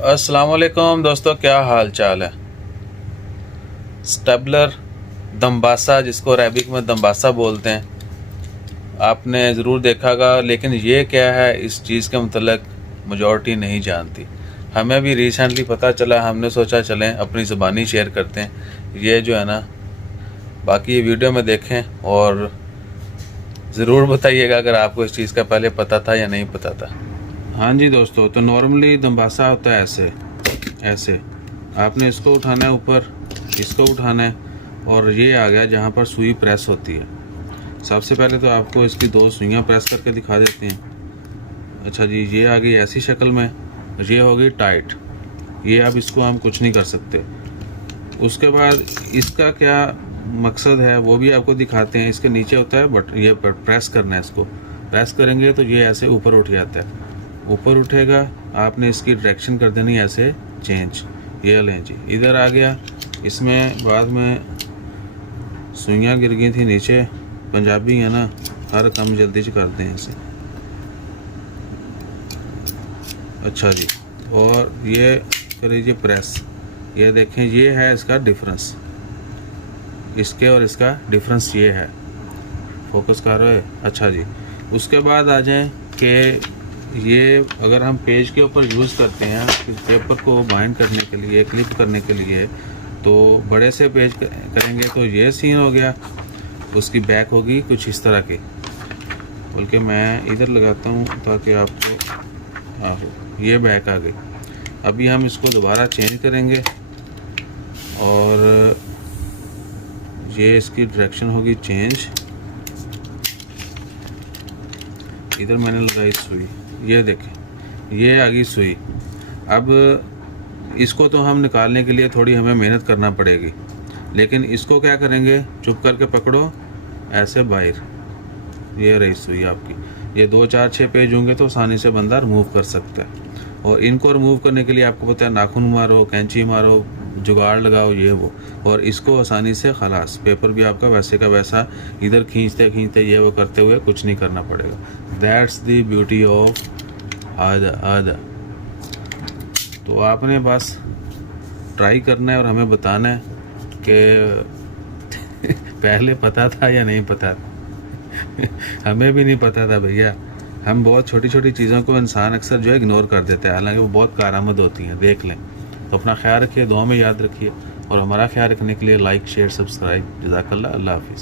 अस्सलाम वालेकुम दोस्तों, क्या हाल चाल है। स्टेबलर दम्बासा, जिसको अरबिक में दम्बासा बोलते हैं, आपने ज़रूर देखा होगा, लेकिन ये क्या है इस चीज़ के मतलब मेजॉरिटी नहीं जानती। हमें भी रिसेंटली पता चला, हमने सोचा चलें अपनी ज़ुबानी शेयर करते हैं। ये जो है ना, बाकी ये वीडियो में देखें और ज़रूर बताइएगा अगर आपको इस चीज़ का पहले पता था या नहीं पता था। हाँ जी दोस्तों, तो नॉर्मली दम्बासा होता है ऐसे ऐसे आपने इसको उठाना है ऊपर, इसको उठाना है और ये आ गया जहाँ पर सुई प्रेस होती है। सबसे पहले तो आपको इसकी 2 सुइयाँ प्रेस करके दिखा देते हैं। अच्छा जी, ये आ गई ऐसी शक्ल में, ये हो गई टाइट। ये अब इसको हम कुछ नहीं कर सकते। उसके बाद इसका क्या मकसद है वो भी आपको दिखाते हैं। इसके नीचे होता है बट ये प्रेस करना है, इसको प्रेस करेंगे तो ये ऐसे ऊपर उठ जाता है। ऊपर उठेगा, आपने इसकी डायरेक्शन कर देनी ऐसे चेंज। ये लें जी, इधर आ गया। इसमें बाद में सुइयाँ गिर गई थी नीचे। पंजाबी है ना, हर काम जल्दी से करते हैं इसे। अच्छा जी, और ये करिए प्रेस। ये देखें, ये है इसका डिफरेंस, इसके और इसका डिफरेंस ये है। फोकस कर रहे हैं। अच्छा जी, उसके बाद आ जाएं कि ये अगर हम पेज के ऊपर यूज़ करते हैं पेपर को बाइंड करने के लिए, क्लिप करने के लिए, तो बड़े से पेज करेंगे तो ये सीन हो गया। उसकी बैक होगी कुछ इस तरह की, बल्कि मैं इधर लगाता हूँ ताकि आपको आहो, ये बैक आ गई। अभी हम इसको दोबारा चेंज करेंगे और ये इसकी डायरेक्शन होगी चेंज। इधर मैंने लगाई सुई, ये देखें ये आ गई सुई। अब इसको तो हम निकालने के लिए थोड़ी हमें मेहनत करना पड़ेगी, लेकिन इसको क्या करेंगे, चुप करके पकड़ो ऐसे बाहर। ये रही सुई आपकी। ये 2 4 6 पेज होंगे तो आसानी से बंदा रिमूव कर सकता है। और इनको रिमूव करने के लिए आपको पता है, नाखून मारो, कैंची मारो, जुगाड़ लगाओ, ये वो। और इसको आसानी से खलास, पेपर भी आपका वैसे का वैसा इधर खींचते खींचते ये वो करते हुए कुछ नहीं करना पड़ेगा। दैट्स द ब्यूटी ऑफ आदा। तो आपने बस ट्राई करना है और हमें बताना है कि पहले पता था या नहीं पता था। हमें भी नहीं पता था भैया। हम बहुत छोटी छोटी चीज़ों को इंसान अक्सर जो है इग्नोर कर देता है, हालांकि वो बहुत कारआमद होती हैं। देख लें। तो अपना ख्याल रखिए, दुआ में याद रखिए, और हमारा ख्याल रखने के लिए लाइक शेयर सब्सक्राइब। जज़ाकल्लाह। अल्लाह हाफिज़।